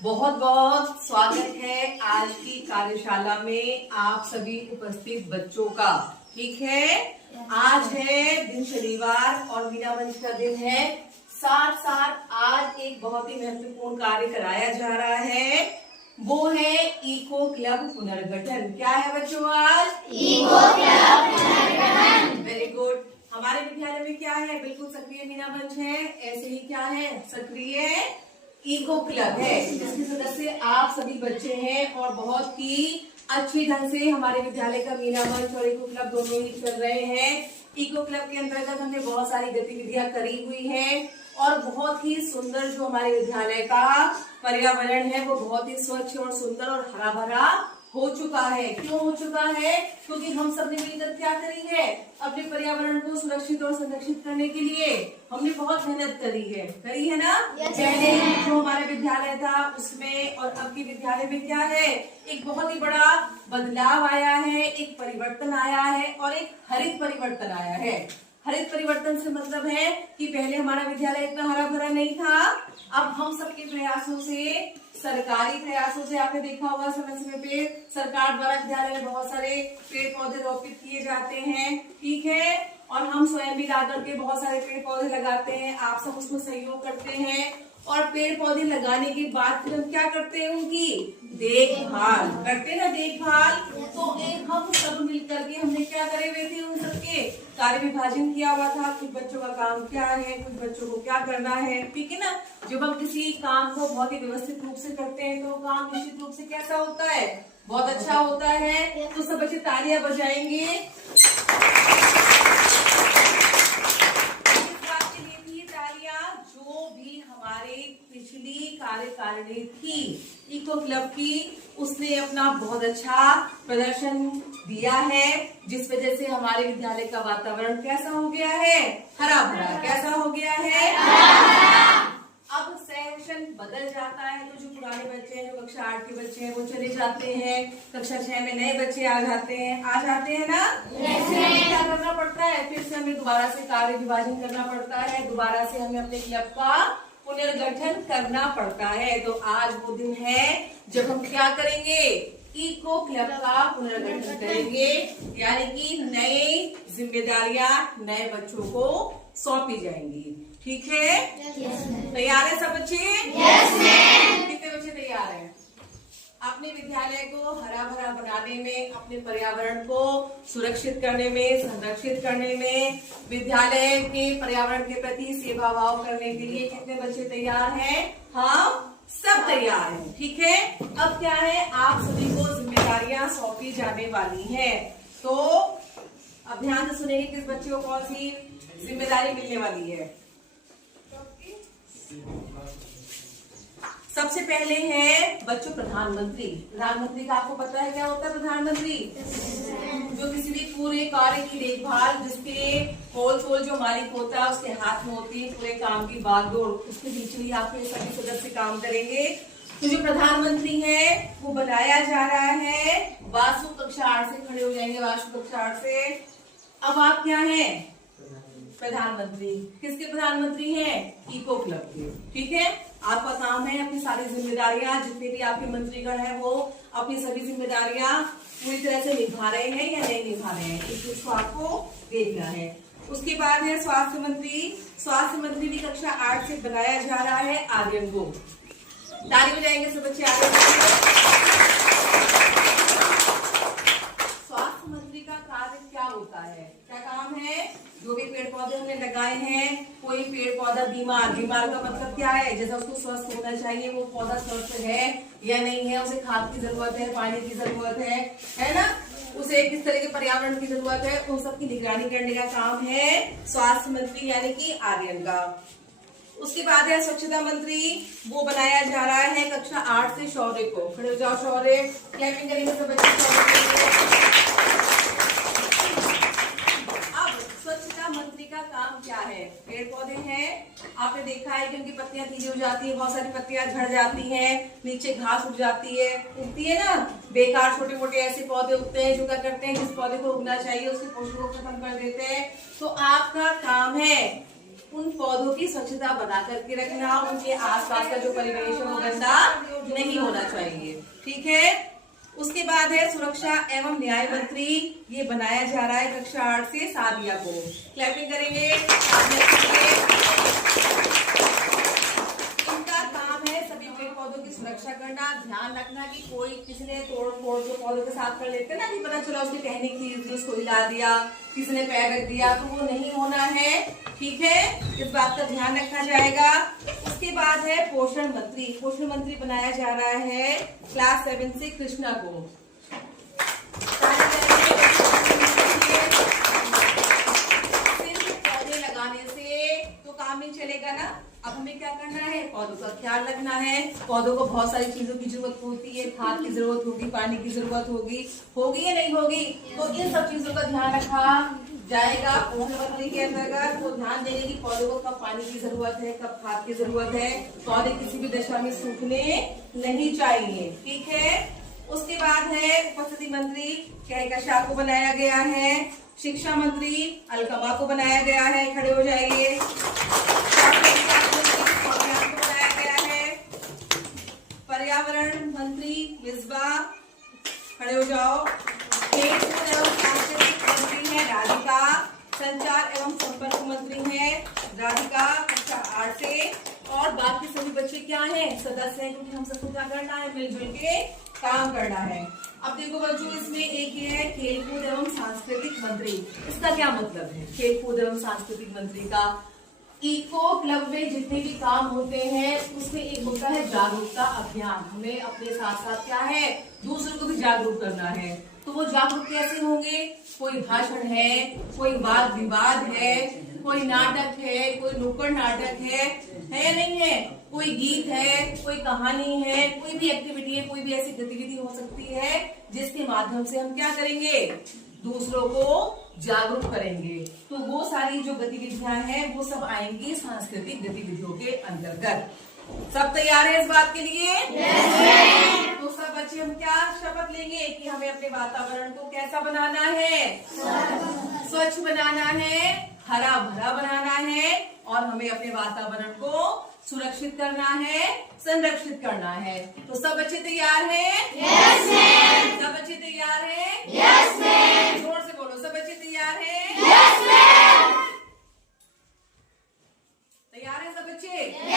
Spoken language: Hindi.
बहुत बहुत स्वागत है आज की कार्यशाला में आप सभी उपस्थित बच्चों का। ठीक है, आज है दिन शनिवार और मीना मंच का दिन है। साथ साथ आज एक बहुत ही महत्वपूर्ण कार्य कराया जा रहा है, वो है इको क्लब पुनर्गठन। क्या है बच्चों आज? इको क्लब पुनर्गठन। Very good. हमारे विद्यालय में क्या है? बिल्कुल सक्रिय मीना मंच है। ऐसे ही क्या है? सक्रिय इको क्लब है, जिसके सदस्य आप सभी बच्चे हैं और बहुत ही अच्छी ढंग से हमारे विद्यालय का मीना मंच और इको क्लब दोनों ही चल रहे हैं। इको क्लब के अंतर्गत हमने बहुत सारी गतिविधियां करी हुई हैं और बहुत ही सुंदर जो हमारे विद्यालय का पर्यावरण है वो बहुत ही स्वच्छ और सुंदर और हरा भरा हो चुका है। क्यों हो चुका है? क्योंकि हम सब ने मिलकर क्या करी है, अपने पर्यावरण को सुरक्षित और संरक्षित करने के लिए हमने बहुत मेहनत करी है ना। पहले जो हमारे विद्यालय था उसमें और अब के विद्यालय में क्या है, एक बहुत ही बड़ा बदलाव आया है, एक परिवर्तन आया है और एक हरित परिवर्तन आया है। हरित परिवर्तन से मतलब है कि पहले हमारा विद्यालय इतना हरा भरा नहीं था। अब हम सबके प्रयासों से, सरकारी प्रयासों से, आपने देखा होगा समय समय पे सरकार द्वारा विद्यालय में बहुत सारे पेड़ पौधे रोपित किए जाते हैं। ठीक है, और हम स्वयं भी ला करके बहुत सारे पेड़ पौधे लगाते हैं। आप सब उसको सहयोग करते हैं और पेड़ पौधे लगाने के बाद फिर हम क्या करते हैं, उनकी देखभाल करते हैं ना। देखभाल तो एक हम सब मिलकर के हमने क्या करे हुए थे, उन सबके कार्य विभाजन किया हुआ था। कुछ बच्चों का काम क्या है, कुछ बच्चों को क्या करना है। ठीक है ना। जब हम किसी काम को बहुत ही व्यवस्थित रूप से करते हैं तो काम निश्चित रूप से कैसा होता है, बहुत अच्छा होता है। तो सब बच्चे तालियां बजाएंगे। जो भी हमारे पिछली कार्यकारिणी थी इको क्लब की, उसने अपना बहुत अच्छा प्रदर्शन दिया है, जिस वजह से हमारे विद्यालय का वातावरण कैसा हो गया है, हरा भरा। कैसा हो गया है? अब सेशन बदल जाता है तो जो पुराने बच्चे हैं, जो कक्षा 8 के बच्चे हैं, वो चले जाते हैं। कक्षा 6 में नए बच्चे आ जाते हैं ना। क्या करना पड़ता है, फिर से हमें दोबारा से कार्य विभाजन करना पड़ता है, दोबारा से हमें अपने क्लब का पुनर्गठन करना पड़ता है। तो आज वो दिन है जब हम क्या करेंगे, इको क्लब का पुनर्गठन करेंगे, यानी कि नई जिम्मेदारियां नए बच्चों को सौंपी जाएंगी। ठीक है? तैयार है सब बच्चे? कितने बच्चे तैयार हैं? अपने विद्यालय को हरा भरा बनाने में, अपने पर्यावरण को सुरक्षित करने में, संरक्षित करने में, विद्यालय के पर्यावरण के प्रति सेवा भाव करने के लिए कितने बच्चे तैयार हैं? हम सब तैयार हैं। ठीक है, अब क्या है, आप सभी को जिम्मेदारियां सौंपी जाने वाली हैं। तो अब ध्यान से सुनेंगे किस बच्चे को कौन सी जिम्मेदारी मिलने वाली है। सबसे पहले है बच्चों प्रधानमंत्री। प्रधानमंत्री का आपको पता है क्या होता है? प्रधानमंत्री जो किसी भी पूरे कार्य की देखभाल, जिसके होल सोल जो मालिक होता है उसके हाथ में होती है, पूरे काम की बागडोर उसके बीच में आपके सभी सदस्य काम करेंगे। तो जो प्रधानमंत्री है वो बनाया जा रहा है। वासु कक्षा 8 से खड़े हो जाएंगे, वासु कक्षा 8 से। अब आप क्या है? प्रधानमंत्री। किसके प्रधानमंत्री हैं? इको क्लब के। ठीक है, आपका काम है अपनी सारी जिम्मेदारियां, जितने भी आपके मंत्रीगण हैं वो अपनी सभी जिम्मेदारियां पूरी तरह से निभा रहे हैं या नहीं निभा रहे हैं, इस चीज को आपको देखना है। उसके बाद है स्वास्थ्य मंत्री। स्वास्थ्य मंत्री भी कक्षा 8 से बनाया जा रहा है आर्यन को। ताली बजाएंगे सब बच्चे आगे। स्वास्थ्य मंत्री का कार्य क्या होता है, क्या काम है? जो भी पेड़ पौधे हमने लगाए हैं, कोई पेड़ पौधा बीमार का मतलब क्या है, जैसा उसको स्वस्थ होना चाहिए, वो पौधा स्वस्थ है या नहीं है, उसे खाद की जरूरत है, पानी की जरूरत है ना, उसे किस तरह के पर्यावरण की जरूरत है, उन सब की निगरानी करने का काम है स्वास्थ्य मंत्री यानी कि आर्यन का। उसके बाद है स्वच्छता मंत्री। वो बनाया जा रहा है कक्षा 8 से शौर्य को। खड़े हो जाओ शौर्य, क्लैपिंग करेंगे सब बच्चे। मंत्री का काम क्या है? पेड़ पौधे हैं, आपने देखा है कि उनकी पत्तियां पीली हो जाती है, बहुत सारी पत्तियां झड़ जाती हैं, नीचे घास उग जाती है, उगती है ना, बेकार छोटे मोटे ऐसे पौधे उगते हैं जो क्या करते हैं, जिस पौधे को उगना चाहिए उसके पोषण को खत्म कर देते हैं। तो आपका काम है उन पौधों की स्वच्छता बना करके रखना, उनके आसपास का जो परिवेश है वो गंदा नहीं होना चाहिए। ठीक है। उसके बाद है सुरक्षा एवं न्याय मंत्री, ये बनाया जा रहा है कक्षा 8 से सादिया को। क्लैपिंग करेंगे। इनका काम है सभी पेड़ पौधों की सुरक्षा करना, ध्यान रखना कि कोई किसी ने तोड़ फोड़ जो पौधों के साथ कर लेते ना कि पता चला उसकी टहनी की उसको हिला दिया, किसी ने पैर रख दिया, तो वो नहीं होना है। ठीक है, इस बात का ध्यान रखा जाएगा। उसके बाद है पोषण मंत्री। पोषण मंत्री बनाया जा रहा है क्लास 7 से कृष्णा को। सिर्फ पौधे लगाने से तो काम नहीं चलेगा ना, अब हमें क्या करना है, पौधों का ख्याल रखना है। पौधों को बहुत सारी चीजों की जरूरत होती है, खाद की जरूरत होगी, पानी की जरूरत होगी या नहीं होगी, तो इन सब चीजों का ध्यान रखा जाएगा। पोषण मंत्री के अंतर्गत वो ध्यान देंगे कि पौधों को कब पानी की जरूरत है, कब खाद की जरूरत है, पौधे किसी भी दशा में सूखने नहीं चाहिए। ठीक है। उसके बाद है उपस्थिति मंत्री, कहकशा को बनाया गया है। शिक्षा मंत्री अलकमा को बनाया गया है, खड़े हो जाइए। को बनाया गया है। पर्यावरण मंत्री मिसबा, खड़े हो जाओ। खेल कूद एवं सांस्कृतिक मंत्री है राधिका। संचार एवं संपर्क मंत्री है राधिका कक्षा 8 से। और बाकी सभी बच्चे क्या हैं, सदस्य हैं, क्योंकि हम सबको क्या करना है, मिलजुल के काम करना है। अब देखो बच्चों, इसमें एक ये है खेलकूद एवं सांस्कृतिक मंत्री। इसका क्या मतलब है खेलकूद एवं सांस्कृतिक मंत्री का? इको क्लब में जितने भी काम होते हैं उसमें एक होता है जागरूकता अभियान। हमें अपने साथ साथ क्या है, दूसरों को भी जागरूक करना है। तो वो जागरूक कैसे होंगे? कोई भाषण है, कोई वाद विवाद है, कोई नाटक है, कोई नुक्कड़ नाटक है या नहीं है, कोई गीत है, कोई कहानी है, कोई भी एक्टिविटी है, कोई भी ऐसी गतिविधि हो सकती है जिसके माध्यम से हम क्या करेंगे, दूसरों को जागरूक करेंगे। तो वो सारी जो गतिविधियां हैं वो सब आएंगी सांस्कृतिक गतिविधियों के अंतर्गत। सब तैयार है इस बात के लिए? yes, तो सब बच्चे हम क्या शपथ लेंगे कि हमें अपने वातावरण को कैसा बनाना है, स्वच्छ बनाना है, हरा भरा बनाना है, और हमें अपने वातावरण को सुरक्षित करना है, संरक्षित करना है। तो सब बच्चे तैयार हैं? yes, सब बच्चे तैयार हैं? yes, जोर से बोलो, सब बच्चे तैयार हैं? yes, तैयार हैं सब बच्चे? yes.